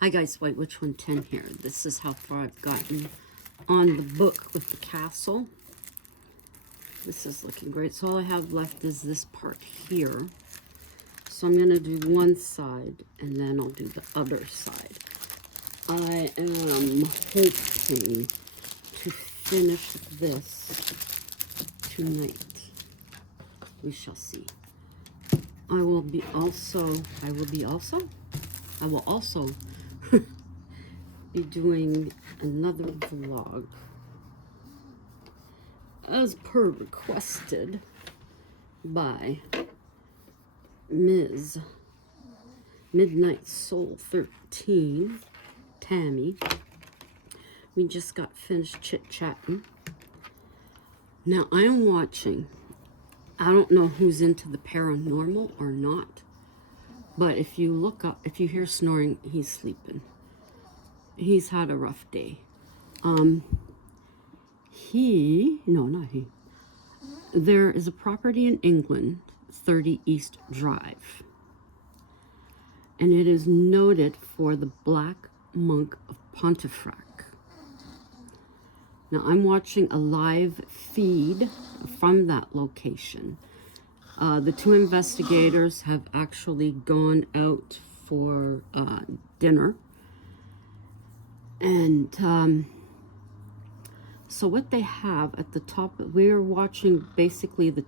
Hi guys, White Witch 110 here. This is how far I've gotten on the book with the castle. This is looking great. So all I have left is this part here. So I'm going to do one side and then I'll do the other side. I am hoping to finish this tonight. We shall see. I will also be doing another vlog as per requested by Ms. Midnight Soul 13, Tammy. We just got finished chit-chatting. Now I'm watching, I don't know who's into the paranormal or not, but if you look up, if you hear snoring, he's sleeping. He's had a rough day. There is a property in England, 30 East Drive, and it is noted for the Black Monk of Pontefract. Now I'm watching a live feed from that location. The two investigators have actually gone out for dinner. And so what they have at the top, we're watching basically the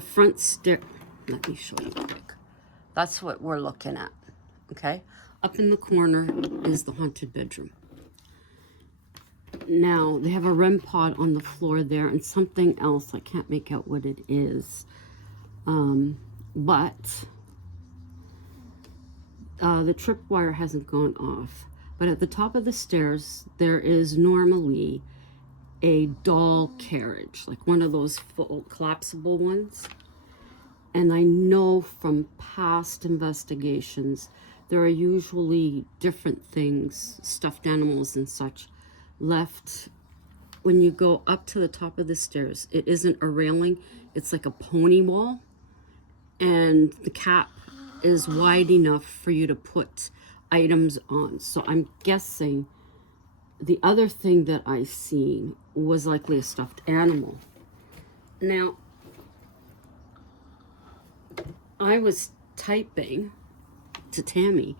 front stair. Let me show you quick. That's what we're looking at, okay? Up in the corner is the haunted bedroom. Now, they have a REM pod on the floor there and something else. I can't make out what it is. But the tripwire hasn't gone off. But at the top of the stairs, there is normally a doll carriage, like one of those full collapsible ones. And I know from past investigations, there are usually different things, stuffed animals and such, left when you go up to the top of the stairs. It isn't a railing, it's like a pony wall, and the cap is wide enough for you to put items on. So I'm guessing the other thing that I seen was likely a stuffed animal. Now, I was typing to Tammy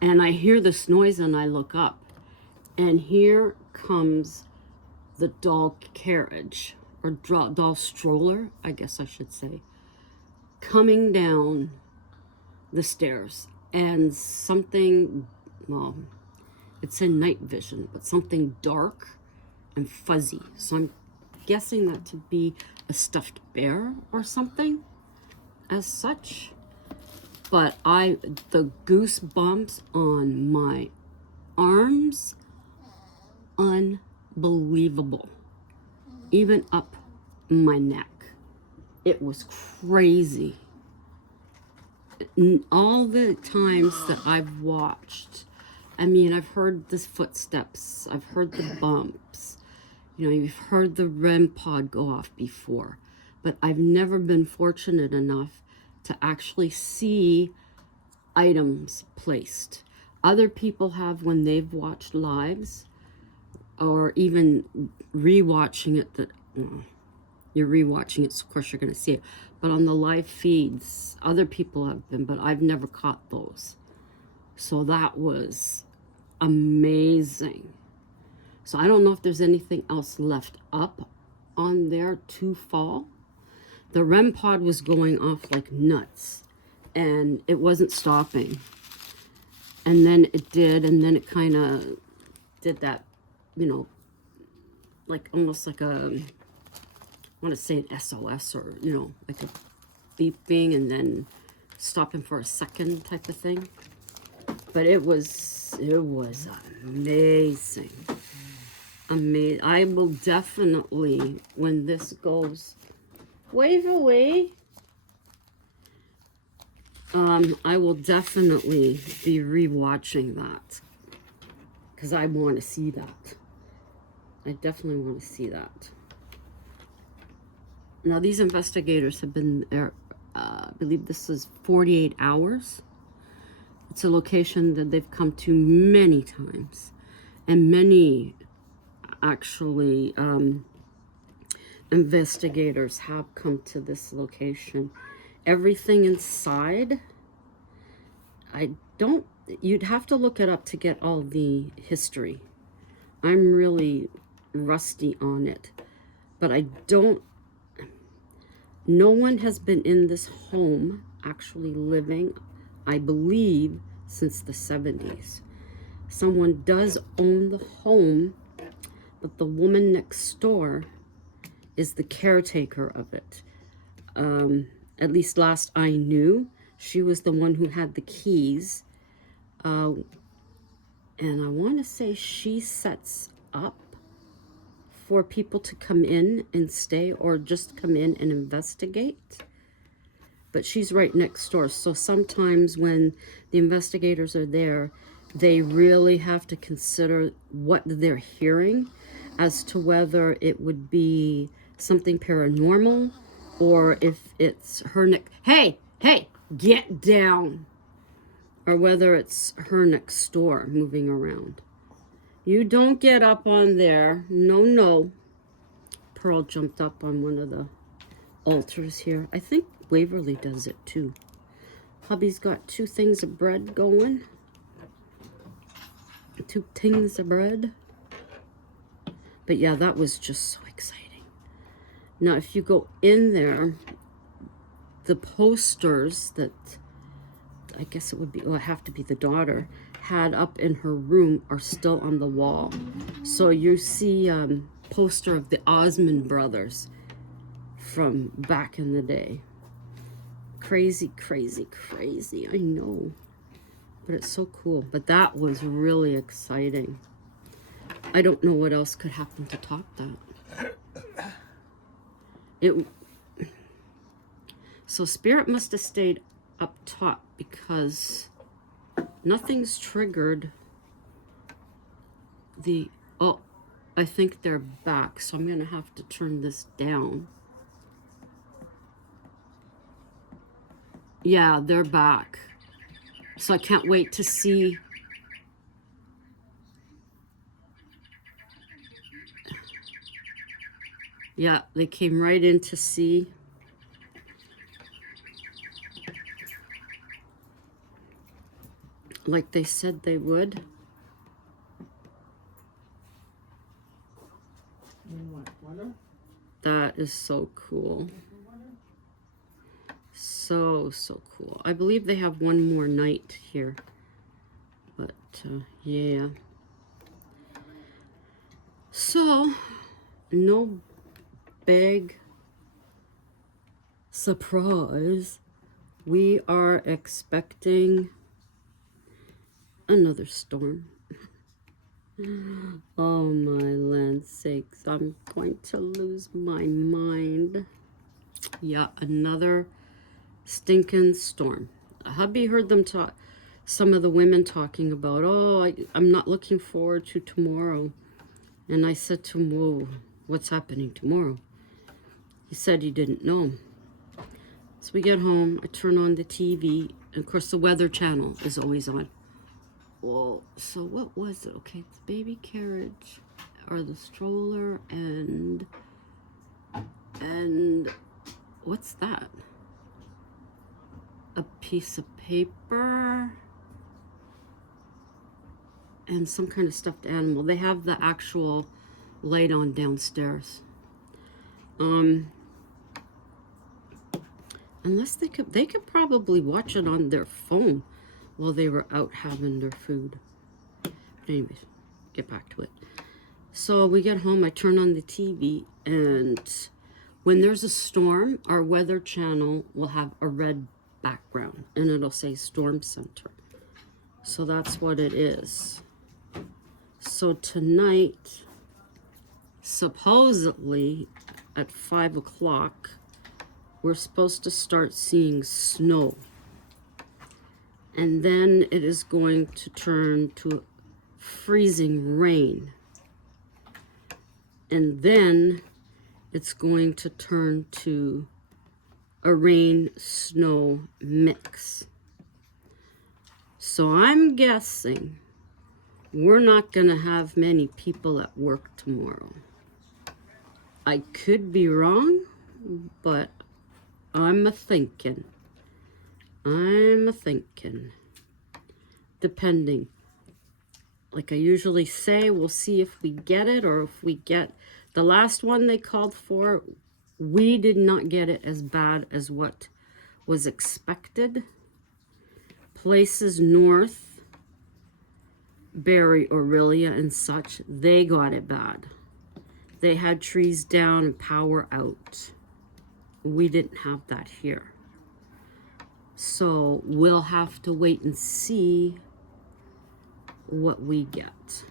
and I hear this noise and I look up and here comes the doll carriage, or doll stroller, I guess I should say, coming down the stairs. And something, well, it's in night vision, but something dark and fuzzy. So I'm guessing that to be a stuffed bear or something as such. But the goosebumps on my arms, unbelievable. Even up my neck. It was crazy. All the times that I've watched, I mean, I've heard the footsteps, I've heard the bumps, you know, you've heard the REM pod go off before, but I've never been fortunate enough to actually see items placed. Other people have when they've watched lives, or even rewatching it, that you're rewatching it, so of course you're going to see it. But on the live feeds, other people have been, but I've never caught those. So that was amazing. So I don't know if there's anything else left up on there to fall. The REM pod was going off like nuts, and it wasn't stopping. And then it did, and then it kind of did that, you know, like almost like a, I want to say an SOS, or, you know, like a beeping and then stopping for a second type of thing. But it was amazing. Amazing. I will definitely, when this goes, wave away, I will definitely be rewatching that, because I want to see that. I definitely want to see that. Now, these investigators have been there, I believe this is 48 hours. It's a location that they've come to many times, and many actually investigators have come to this location. Everything inside, you'd have to look it up to get all the history. I'm really rusty on it, but no one has been in this home actually living, I believe, since the 70s. Someone does own the home, but the woman next door is the caretaker of it. At least last I knew, she was the one who had the keys. And I want to say she sets up for people to come in and stay, or just come in and investigate. But she's right next door. So sometimes when the investigators are there, they really have to consider what they're hearing as to whether it would be something paranormal, or if it's her hey, get down, or whether it's her next door moving around. You don't get up on there. No. Pearl jumped up on one of the altars here. I think Waverly does it too. Hubby's got 2 things of bread going. 2 things of bread. But yeah, that was just so exciting. Now, if you go in there, the posters that, I guess it would be, well, it have to be the daughter, had up in her room are still on the wall. So you see poster of the Osmond brothers from back in the day. Crazy, I know. But it's so cool. But that was really exciting. I don't know what else could happen to top that. So Spirit must have stayed up top, because nothing's triggered the, oh, I think they're back, so I'm gonna have to turn this down. Yeah, they're back. So I can't wait to see. Yeah, they came right in to see. Like they said they would. That is so cool. So cool. I believe they have one more night here. But, yeah. So, no big surprise. We are expecting another storm. Oh my land sakes, I'm going to lose my mind. Yeah, another stinking storm. Hubby heard them talk, some of the women talking about, oh, I'm not looking forward to tomorrow. And I said to him, whoa, what's happening tomorrow? He said he didn't know. So we get home, I turn on the TV, and of course the Weather Channel is always on. Whoa, so what was it? Okay, it's baby carriage, or the stroller, and what's that? A piece of paper and some kind of stuffed animal. They have the actual light on downstairs. Unless they could probably watch it on their phone while they were out having their food. But anyways, get back to it. So we get home, I turn on the TV, and when there's a storm, our Weather Channel will have a red background, and it'll say Storm Center. So that's what it is. So tonight, supposedly at 5 o'clock, we're supposed to start seeing snow. And then it is going to turn to freezing rain. And then it's going to turn to a rain-snow mix. So I'm guessing we're not going to have many people at work tomorrow. I could be wrong, but I'm a-thinking. Depending. Like I usually say, we'll see if we get it, or if we get the last one they called for. We did not get it as bad as what was expected. Places north, Barry, Aurelia, and such, they got it bad. They had trees down and power out. We didn't have that here. So we'll have to wait and see what we get.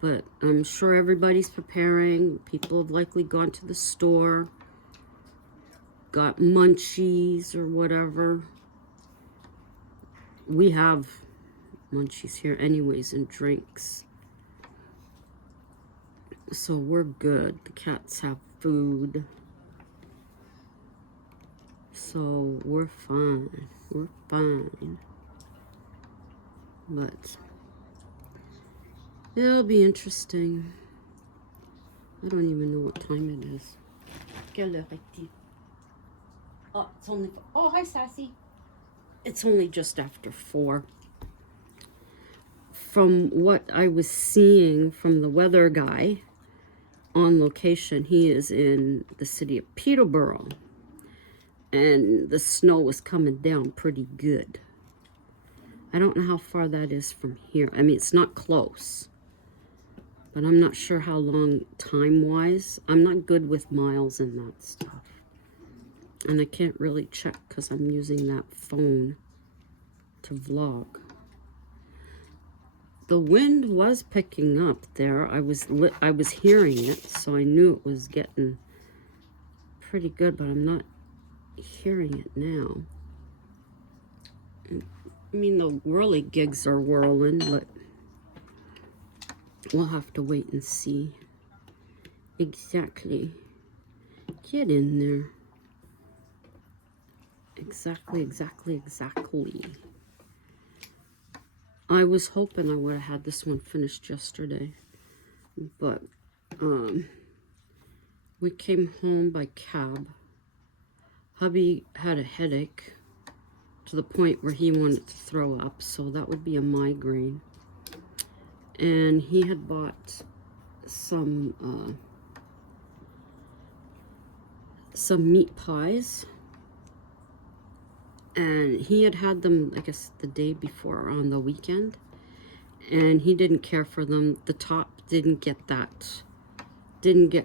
But I'm sure everybody's preparing. People have likely gone to the store, got munchies or whatever. We have munchies here anyways, and drinks. So we're good. The cats have food. So we're fine. We're fine. But it'll be interesting. I don't even know what time it is. Quelle heure est-il? Oh, it's only... Oh, hi, Sassy. It's only just after 4. From what I was seeing from the weather guy on location, he is in the city of Peterborough. And the snow was coming down pretty good. I don't know how far that is from here. I mean, it's not close. But I'm not sure how long time-wise. I'm not good with miles and that stuff. And I can't really check because I'm using that phone to vlog. The wind was picking up there. I was hearing it, so I knew it was getting pretty good, but I'm not hearing it now. I mean, the whirly gigs are whirling, but we'll have to wait and see. Exactly. Get in there. Exactly. I was hoping I would have had this one finished yesterday, but we came home by cab. Hubby had a headache to the point where he wanted to throw up, so that would be a migraine. And he had bought some meat pies, and he had them, I guess, the day before on the weekend, and he didn't care for them. The top didn't get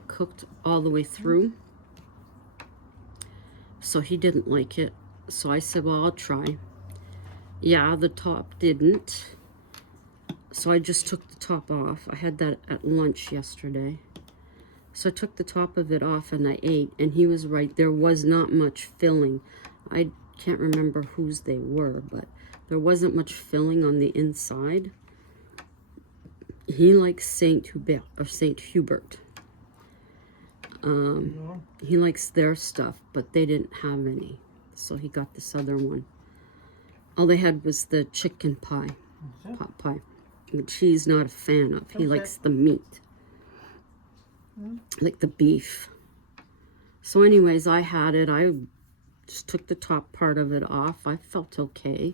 cooked all the way through, so he didn't like it. So I said, well, I'll try. Yeah, the top didn't. So I just took the top off. I had that at lunch yesterday. So I took the top of it off and I ate, and he was right. There was not much filling. I can't remember whose they were, but there wasn't much filling on the inside. He likes Saint Hubert or Saint Hubert. He likes their stuff, but they didn't have any. So he got this other one. All they had was the chicken pie, pot pie, which he's not a fan of. He likes the meat, like the beef. So anyways, I had it. I just took the top part of it off. I felt okay.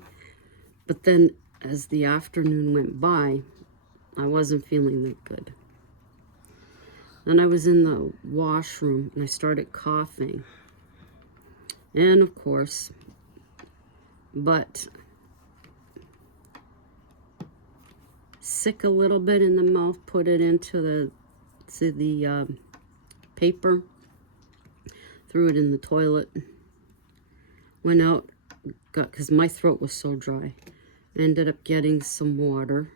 But then as the afternoon went by, I wasn't feeling that good. Then I was in the washroom and I started coughing. And of course, but sick a little bit in the mouth, put it into the paper, threw it in the toilet, went out, because my throat was so dry. I ended up getting some water.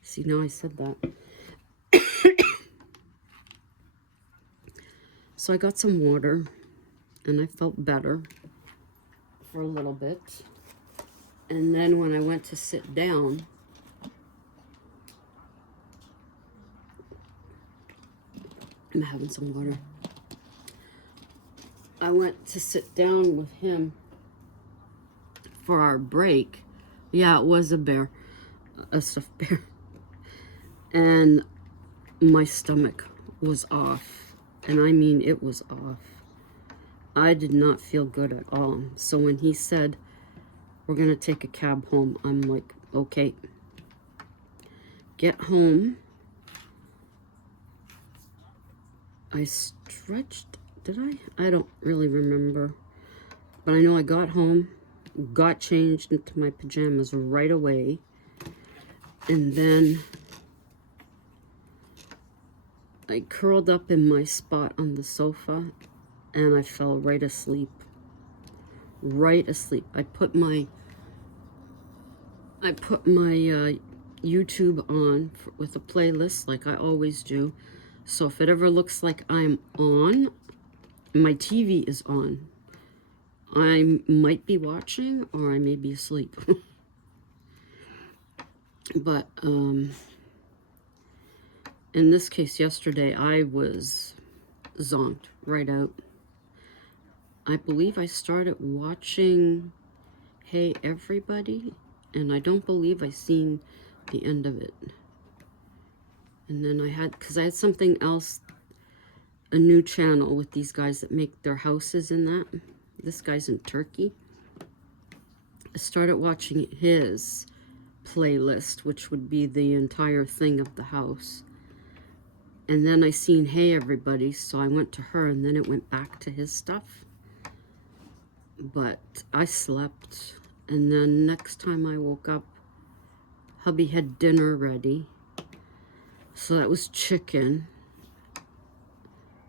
See, now I said that. So I got some water, and I felt better for a little bit. And then when I went to sit down, I'm having some water. I went to sit down with him for our break. Yeah, it was a bear, a stuffed bear. And my stomach was off. And I mean, it was off. I did not feel good at all. So when he said, we're going to take a cab home, I'm like, okay. Get home. I stretched. Did I? I don't really remember. But I know I got home, got changed into my pajamas right away. And then I curled up in my spot on the sofa and I fell right asleep. Right asleep. I put my YouTube on with a playlist like I always do. So if it ever looks like I'm on, my TV is on. I might be watching or I may be asleep. But in this case yesterday, I was zonked right out. I believe I started watching Hey Everybody, and I don't believe I seen the end of it. And then because I had something else, a new channel with these guys that make their houses in that. This guy's in Turkey. I started watching his playlist, which would be the entire thing of the house. And then I seen Hey Everybody, so I went to her, and then it went back to his stuff. But I slept, and then next time I woke up, hubby had dinner ready. So that was chicken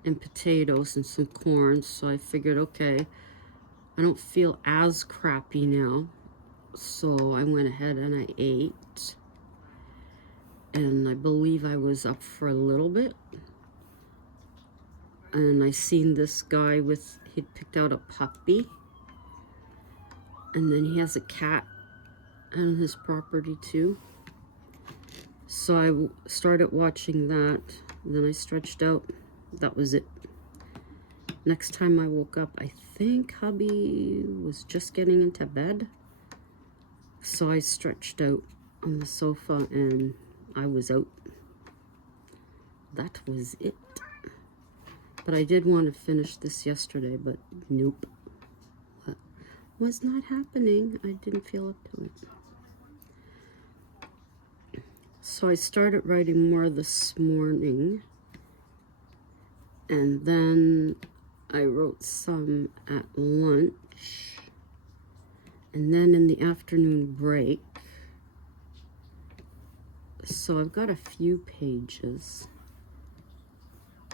and potatoes and some corn. So I figured, okay, I don't feel as crappy now. So I went ahead and I ate. And I believe I was up for a little bit. And I seen this guy he'd picked out a puppy. And then he has a cat on his property too. So I started watching that. Then I stretched out. That was it. Next time I woke up, I think hubby was just getting into bed. So I stretched out on the sofa and I was out. That was it. But I did want to finish this yesterday, but nope. What was not happening. I didn't feel up to it. So I started writing more this morning. And then I wrote some at lunch. And then in the afternoon break. So I've got a few pages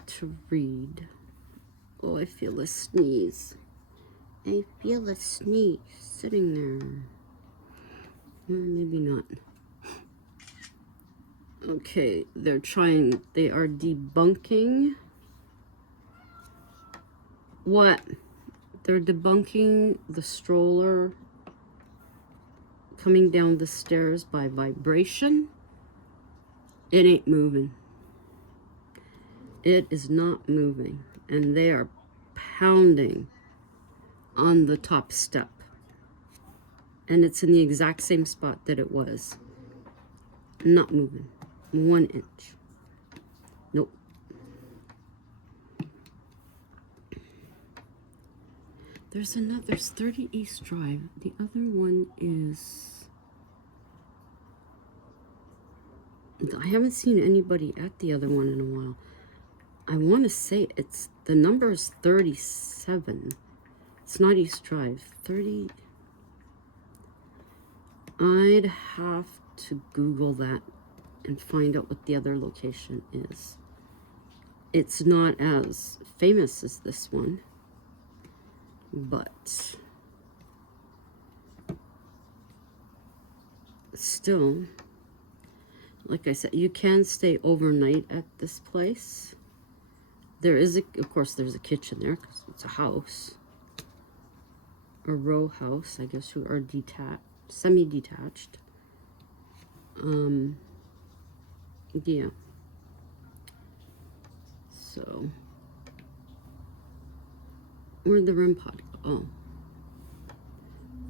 to read. Oh, I feel a sneeze. I feel a sneeze sitting there. Maybe not. Okay, they are debunking. What? They're debunking the stroller coming down the stairs by vibration. It ain't moving. It is not moving. And they are pounding on the top step. And it's in the exact same spot that it was. Not moving. 1 inch. Nope. There's 30 East Drive. The other one is... I haven't seen anybody at the other one in a while. I want to say the number is 37. It's not East Drive. 30. I'd have to Google that and find out what the other location is. It's not as famous as this one, but still, like I said, you can stay overnight at this place. Of course, there's a kitchen there because it's a house, a row house, I guess, who are semi-detached. Yeah. So, where'd the REM pod go? Oh.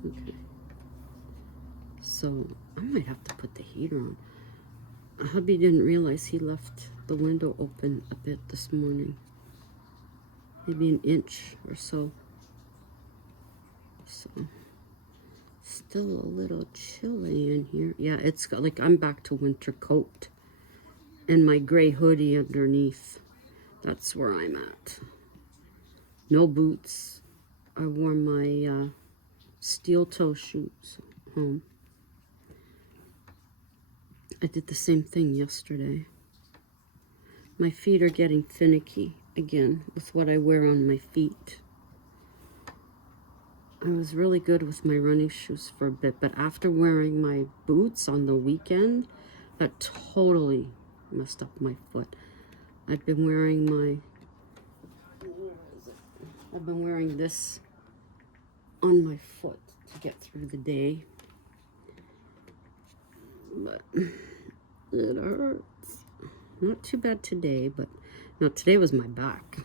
Okay. So I might have to put the heater on. Hubby didn't realize he left the window open a bit this morning. Maybe an inch or so. So, still a little chilly in here. Yeah, it's got, like, I'm back to winter coat. And my gray hoodie underneath. That's where I'm at. No boots. I wore my steel toe shoes home. I did the same thing yesterday. My feet are getting finicky again with what I wear on my feet. I was really good with my running shoes for a bit, but after wearing my boots on the weekend, that totally messed up my foot. I've been wearing this on my foot to get through the day. But it hurts. Not too bad today, but no, today was my back.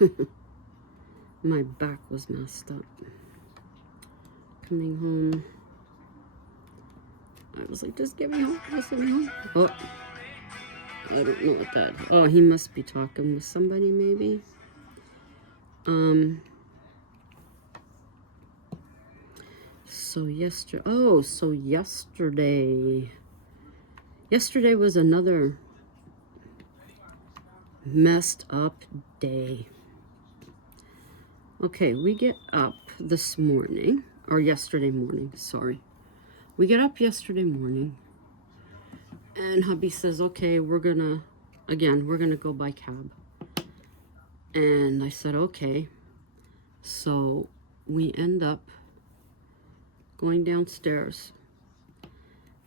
My back was messed up. Coming home, I was like, just get me home, just get me home. Oh, I don't know what that. Oh, he must be talking with somebody, maybe. So yesterday was another messed up day. Okay, we get up this morning, or yesterday morning, sorry. We get up yesterday morning, and hubby says, okay, we're gonna go by cab. And I said, okay. So we end up going downstairs,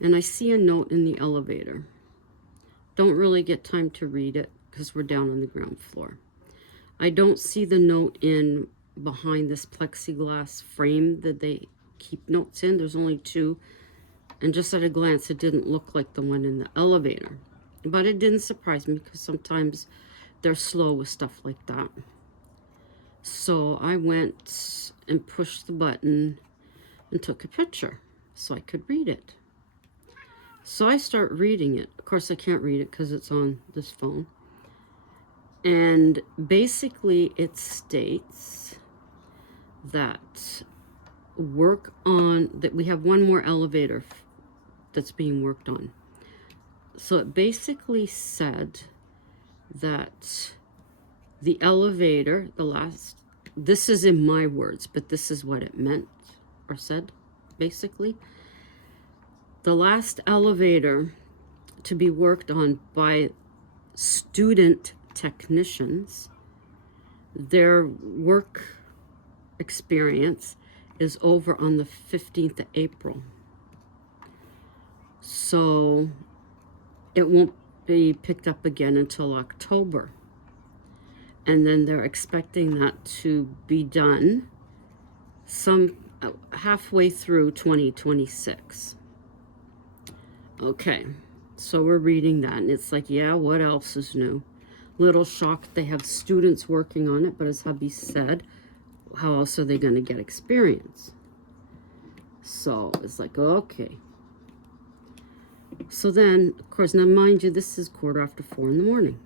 and I see a note in the elevator. Don't really get time to read it because we're down on the ground floor. I don't see the note in behind this plexiglass frame that they keep notes in. There's only 2, and just at a glance it didn't look like the one in the elevator, but it didn't surprise me because sometimes they're slow with stuff like that. So I went and pushed the button and took a picture so I could read it. So I start reading it. Of course I can't read it because it's on this phone. And basically it states that we have one more elevator that's being worked on. So it basically said that the elevator, this is in my words, but this is what it meant or said, basically. The last elevator to be worked on by student technicians, their work experience is over on the 15th of April. So it won't be picked up again until October. And then they're expecting that to be done halfway through 2026. Okay, so we're reading that, and it's like, yeah, what else is new? Little shocked they have students working on it, but as hubby said, how else are they going to get experience? So it's like, okay. So then, of course, now mind you, this is 4:15 in the morning.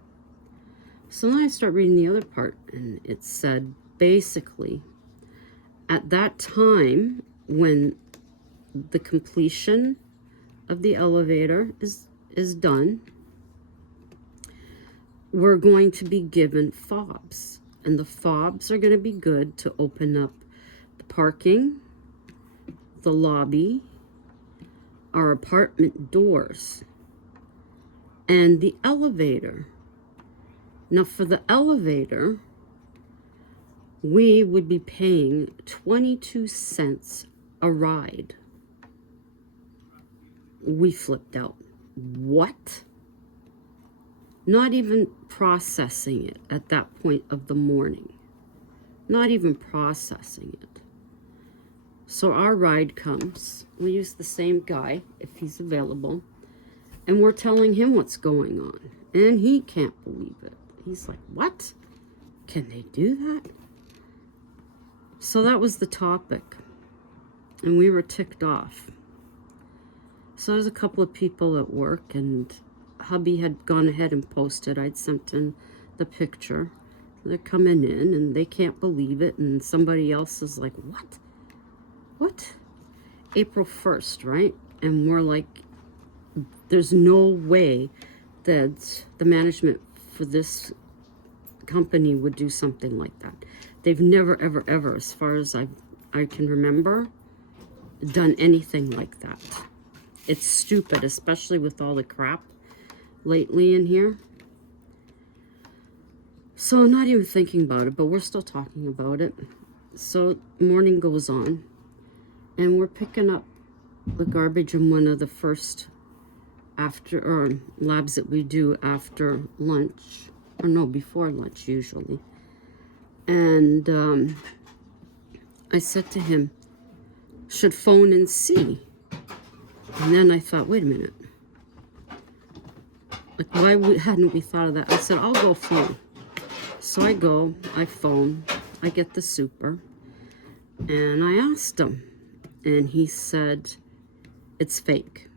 So then I start reading the other part, and it said, basically, at that time, when the completion of the elevator is done, we're going to be given fobs. And the fobs are going to be good to open up the parking, the lobby, our apartment doors, and the elevator. Now for the elevator, we would be paying 22 cents a ride. We flipped out. What? Not even processing it at that point of the morning. Not even processing it. So our ride comes. We use the same guy if he's available. And we're telling him what's going on. And he can't believe it. He's like, what? Can they do that? So that was the topic. And we were ticked off. So there's a couple of people at work, and hubby had gone ahead and posted. I'd sent in the picture. They're coming in, and they can't believe it, and somebody else is like, what? What? April 1st, right? And we're like, there's no way that the management for this company would do something like that. They've never, ever, ever, as far as I can remember, done anything like that. It's stupid, especially with all the crap lately in here. So I'm not even thinking about it, but we're still talking about it. So morning goes on, and we're picking up the garbage in one of the first labs that we do after lunch, or no, before lunch usually. And I said to him, should phone and see. And then I thought, wait a minute. Like, why hadn't we thought of that? I said, I'll go phone. So I go, I phone, I get the super, and I asked him. And he said, it's fake.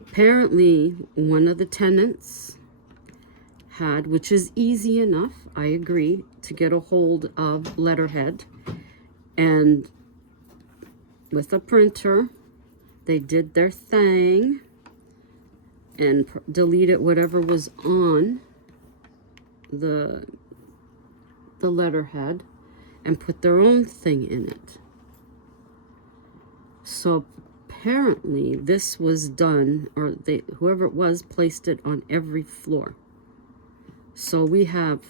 Apparently, one of the tenants had, which is easy enough, I agree, to get a hold of letterhead. And with a printer, they did their thing and deleted whatever was on the letterhead and put their own thing in it. So apparently this was done, or whoever it was placed it on every floor. So we have,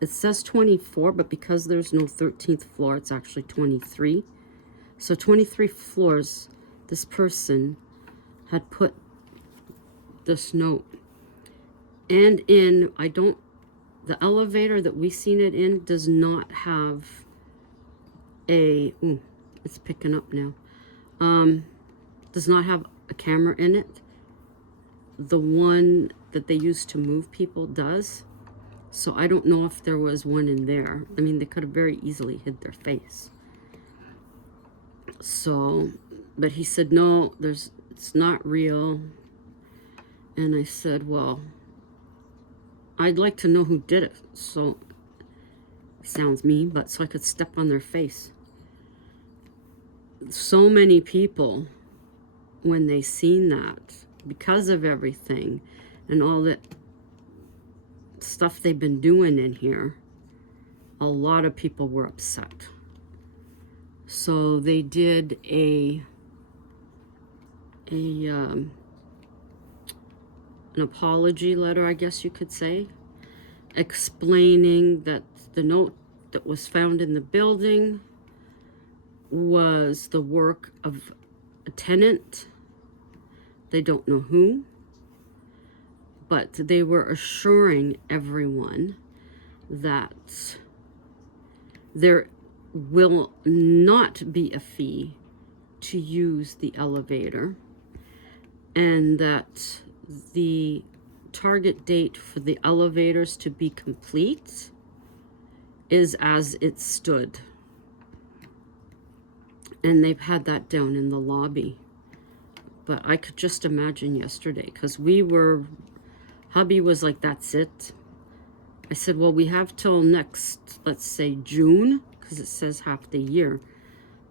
it says 24, but because there's no 13th floor, it's actually 23. So 23 floors, this person had put this note. And the elevator that we seen it in does not have it's picking up now. Does not have a camera in it. The one that they use to move people does. So I don't know if there was one in there. I mean, they could have very easily hid their face. So, but he said, no, it's not real. And I said, well, I'd like to know who did it. So, sounds mean, but so I could step on their face. So many people, when they seen that, because of everything and all that stuff they've been doing in here, a lot of people were upset. So they did an apology letter, I guess you could say, explaining that the note that was found in the building was the work of a tenant. They don't know who, but they were assuring everyone that there will not be a fee to use the elevator, and that the target date for the elevators to be complete is as it stood. And they've had that down in the lobby. But I could just imagine yesterday, because hubby was like, that's it. I said, well, we have till next, let's say June, because it says half the year.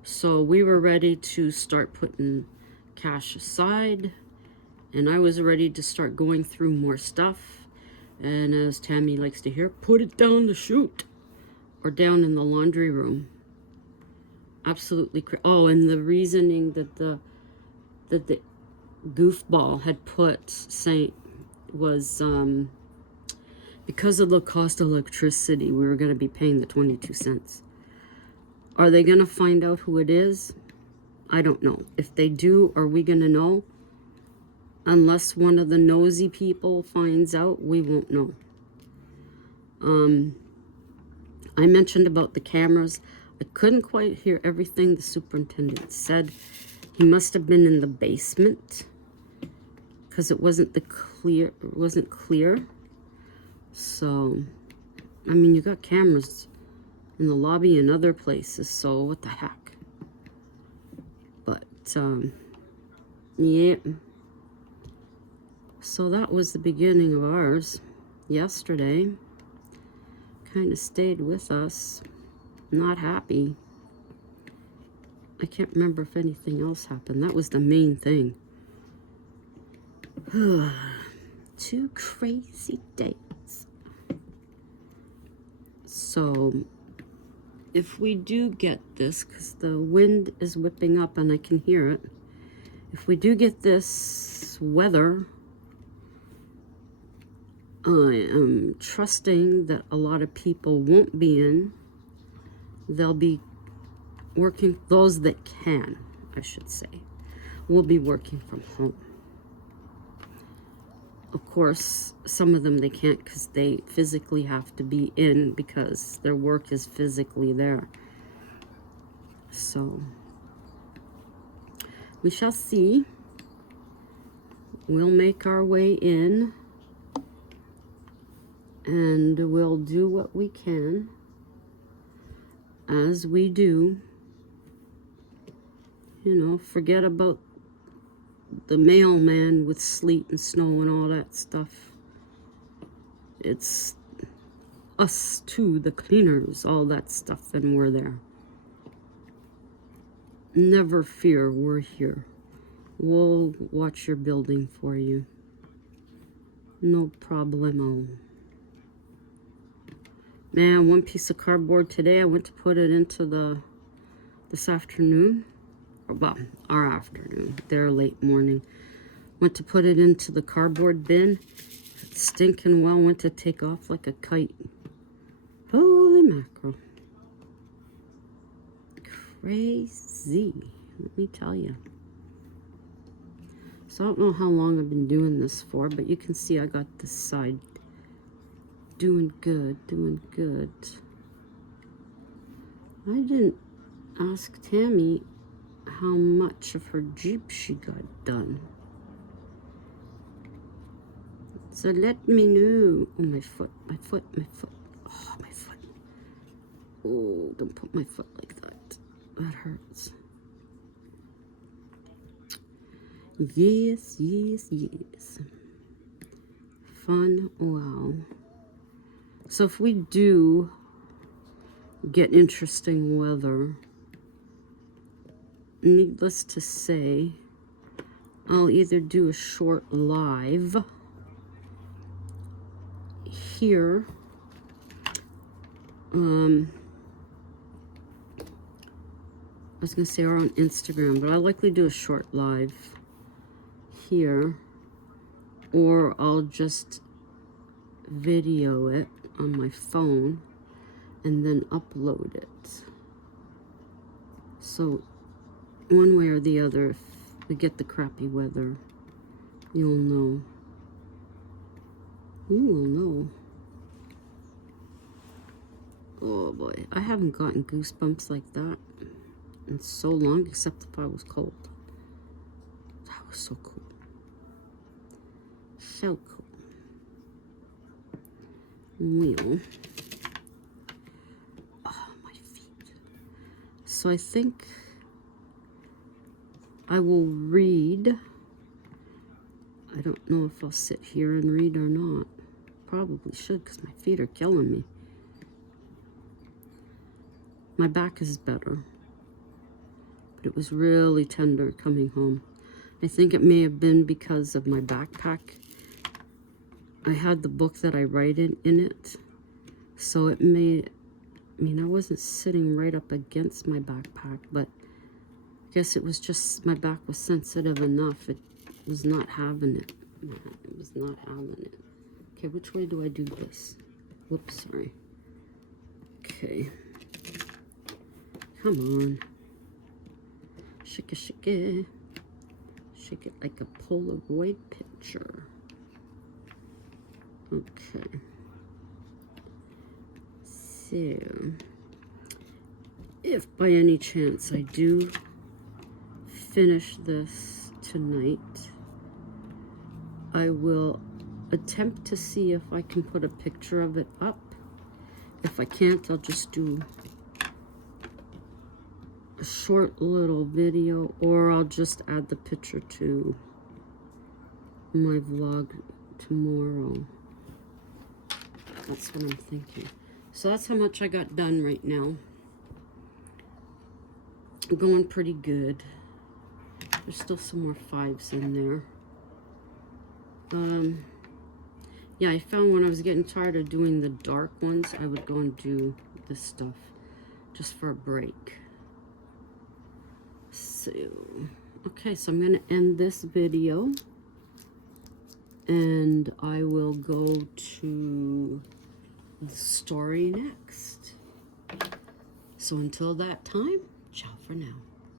So we were ready to start putting cash aside, and I was ready to start going through more stuff. And as Tammy likes to hear, put it down the chute or down in the laundry room. Absolutely. Oh, and the reasoning that the goofball had put was because of the cost of electricity, we were going to be paying the 22 cents. Are they going to find out who it is? I don't know. If they do, are we going to know? Unless one of the nosy people finds out, we won't know. I mentioned about the cameras. I couldn't quite hear everything the superintendent said. He must have been in the basement because it wasn't clear. So, I mean, you got cameras in the lobby and other places, so what the heck? But Yep. So that was the beginning of ours yesterday. Kind of stayed with us. Not happy. I can't remember if anything else happened. That was the main thing. 2 crazy days. So if we do get this, because the wind is whipping up and I can hear it, if we do get this weather, I am trusting that a lot of people won't be in. They'll be working, those that can, I should say, will be working from home. Of course, some of them they can't because they physically have to be in because their work is physically there. So, we shall see. We'll make our way in and we'll do what we can as we do. You know, forget about the mailman with sleet and snow and all that stuff. It's us too, the cleaners, all that stuff, and we're there. Never fear, we're here. We'll watch your building for you. No problemo. Man, one piece of cardboard today, I went to put it into this afternoon. Well, our afternoon, their late morning. Went to put it into the cardboard bin. Stinking well, went to take off like a kite. Holy mackerel. Crazy, let me tell you. So I don't know how long I've been doing this for, but you can see I got this side doing good, doing good. I didn't ask Tammy how much of her Jeep she got done. So let me know. Oh, my foot, my foot, my foot. Oh, my foot. Oh, don't put my foot like that. That hurts. Yes, yes, yes. Fun, wow. So if we do get interesting weather, needless to say, I'll either do a short live here, I was gonna say, or on Instagram, but I'll likely do a short live here, or I'll just video it on my phone and then upload it. So one way or the other, if we get the crappy weather, you'll know. You will know. Oh boy, I haven't gotten goosebumps like that in so long, except if I was cold. That was so cool. So cool. Well, oh, my feet. So I think I will read. I don't know if I'll sit here and read or not. Probably should, because my feet are killing me. My back is better, but it was really tender coming home. I think it may have been because of my backpack. I had the book that I write in it, so it may, I mean, I wasn't sitting right up against my backpack, but I guess it was just, my back was sensitive enough. It was not having it. It was not having it. Okay, which way do I do this? Whoops, sorry. Okay. Come on. Shake it, shake it. Shake it like a Polaroid picture. Okay. So, if by any chance I do finish this tonight, I will attempt to see if I can put a picture of it up. If I can't, I'll just do a short little video, or I'll just add the picture to my vlog tomorrow. That's what I'm thinking. So that's how much I got done right now. I'm going pretty good. There's still some more 5s in there. Yeah, I found when I was getting tired of doing the dark ones, I would go and do this stuff just for a break. So, okay, so I'm going to end this video. And I will go to the story next. So until that time, ciao for now.